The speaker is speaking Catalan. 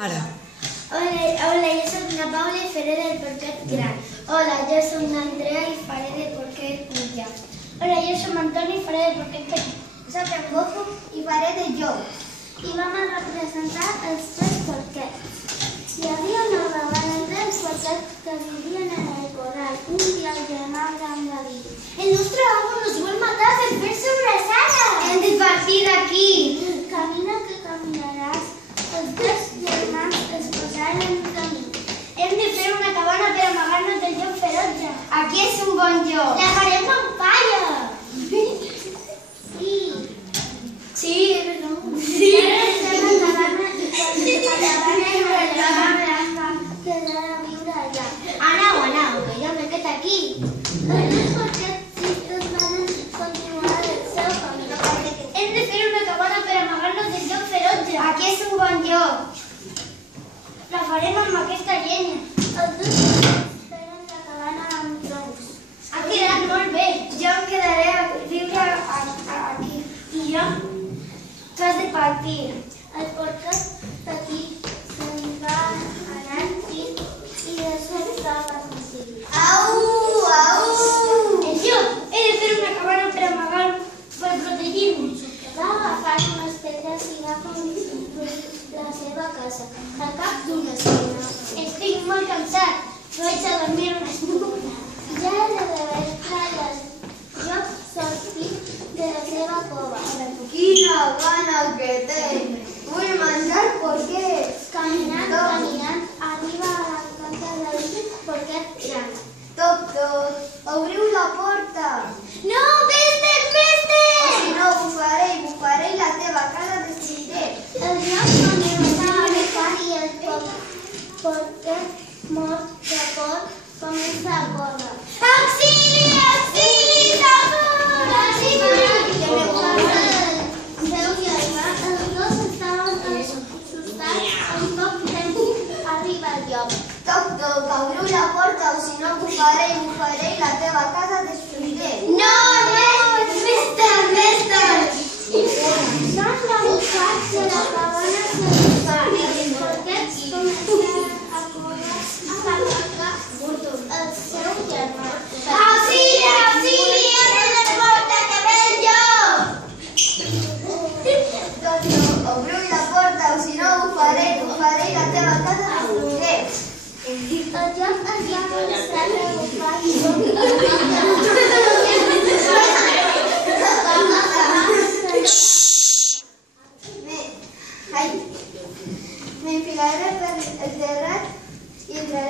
Ara. Hola, yo soy la Paula y faré del porquet gran. Hola, yo soy la Andrea y faré del porquet mitjà. Hola, yo soy Antoni y faré del porquet petit. Soc en Goku i faré de jo. I vam a representar els tres porquets. Hi havia una vegada tres porquets que vivien en el corral. Un dia el germà gran va dir: el nostre amo nos vol matar per fer sobrassada. Hem de partir d'aquí. Camina que caminaràs. Els tres germans es posaren en camí. Hem de fer una cabana per amagar-nos del llop ferotge. Aquí és un bon lloc. La farem amb palla. Sí. Sí, no. Sí. La cabana i quan la cabana quedar a viure allà. Anau, que jo m'he quedat aquí. Els porquets es van continuar el seu camí. Hem de fer una cabana per amagar-nos del llop ferotge. Aquí és un bon lloc. La farem amb aquesta llenya. Els dos feren la cabana amb troncs. Ha quedat molt bé. Jo em quedaré a viure aquí. I jo? Tu has de partir. El porquet petit se'n va anar i després va sentir. Au! El llop! He de fer una cabana per amagar, per protegir-nos. Va agafar unes pedres i va construir la seva casa, al cap d'una esquina. Estic molt cansat, vaig a dormir una estona. Ja era de vespre i jo sortit de la seva cova. Quina gana que tenc! Vull menjar porquets! Caminant, arriba a la casa del porquet gran. Toc, obriu la porta! No, vés-te! O si no, bufaré i la teva casa destruiré. El lloc comença a bufar i el porquet mort de por comença a córrer. Auxili! Socorro! El seu germà, els dos estaven assustats. En poc temps arriba el llop. Toc, obriu la porta o si no, bufaré i la teva casa destruiré. No! Més tard! Van a buscar-se la cabana sense els porquets començaren a córrer a atacar el seu germà. Auxili! Obre la porta que ve el llop! Toc, obriu la porta o si no, bufaré i la teva casa destruiré. El llop es va començar a bufar i Me enfilaré per el terrat i entraré